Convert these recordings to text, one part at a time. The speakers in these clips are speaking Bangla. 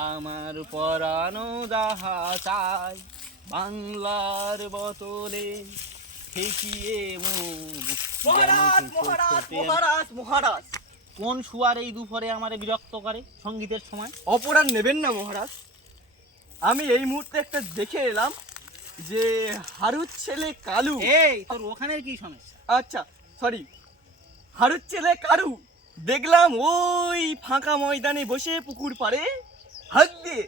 আমার পরানো যাহা চাই বাংলার বোতলে ঠেকিয়ে মুখ। মহারাজ মহারাজ মহারাজ মহারাজ, কোন শুয়ার এই দুপুরে আমারে বিরক্ত করে সঙ্গীতের সময়? অপরাধ নেবেন না মহারাজ। আমি এই মুহূর্তে একটা দেখে এলাম যে হারুর ছেলে কালু। এই তোর ওখানের কি সমস্যা? আচ্ছা সরি, হারুর ছেলে কালু দেখলাম ওই ফাঁকা ময়দানে বসে পুকুর পাড়ে হাত দিয়ে।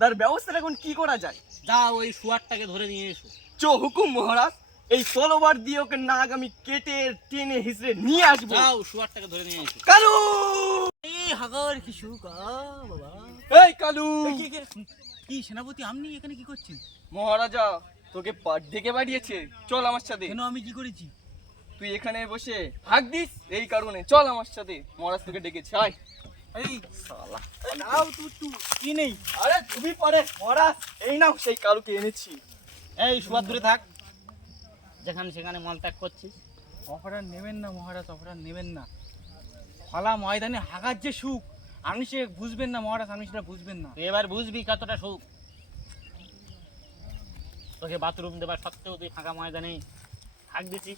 তার ব্যবস্থাটা এখন কি করা যায়? যা ওই শুয়ারটাকে ধরে নিয়ে এসো। হুকুম মহারাজ। এই তলোয়ার দিয়ে ওকে নাক আমি কেটে টেনে হিসড়ে নিয়ে আসবো। যাও শুয়ারটাকে ধরে নিয়ে এসো। কালু, এই হাগার কি শুকা বাবা। এই কালু। কি সেনাপতি, আপনি এখানে কি করছেন? মহারাজা তোকে ডেকে পাঠিয়েছে, চল আমার সাথে। কেন, আমি কি করেছি? তুই এখানে বসে হাঁক দিস এই কারণে, চল আমার সাথে। মহারাজ তোকে ডেকেছে, আয়। এই শালা নাও তুই কি নেই? আরে তুমি পরে মহারাজ, এই নাও সেই কালুকে এনেছি। এই শুয়ার দূরে থাক, যেখানে সেখানে মলত্যাগ করছিস। অপরাধ নেবেন না মহারাজ, অপরাধ নেবেন না। খোলা ময়দানে হাগার যে সুখ আপনি সে বুঝবেন না মহারাজ, আপনি সেটা বুঝবেন না। তুই এবার বুঝবি কতটা সুখ। তোকে বাথরুম দেবার সত্ত্বেও তুই ফাঁকা ময়দানে হাঁক দিছি।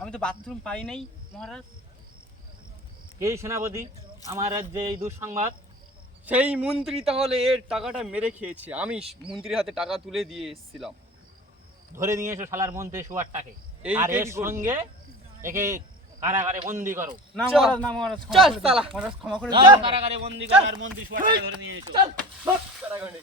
আমি তো বাথরুম পাই নাই মহারাজ। কে সেনাপতি? আমার রাজ্যে এই দুঃসংবাদ। সেই মন্ত্রী তাহলে এর টাকাটা মেরে খেয়েছে। আমি মন্ত্রীর হাতে টাকা তুলে দিয়ে এসেছিলাম। ধরে নিয়ে এসো শালার মন্ত্রী শুয়ারটাকে, এই আর কে এর কি করবে? সঙ্গে একে কারাগারে বন্দি করো। না চল। মহারাজ, না মহারাজ, ক্ষমা চল করে দিন। শালা। মহারাজ ক্ষমা করে যাও দিন। কারাগারে বন্দি করো আর মন্ত্রী শুয়ারটাকে ধরে নিয়ে এসো। চল, ভাগ কারাগারে।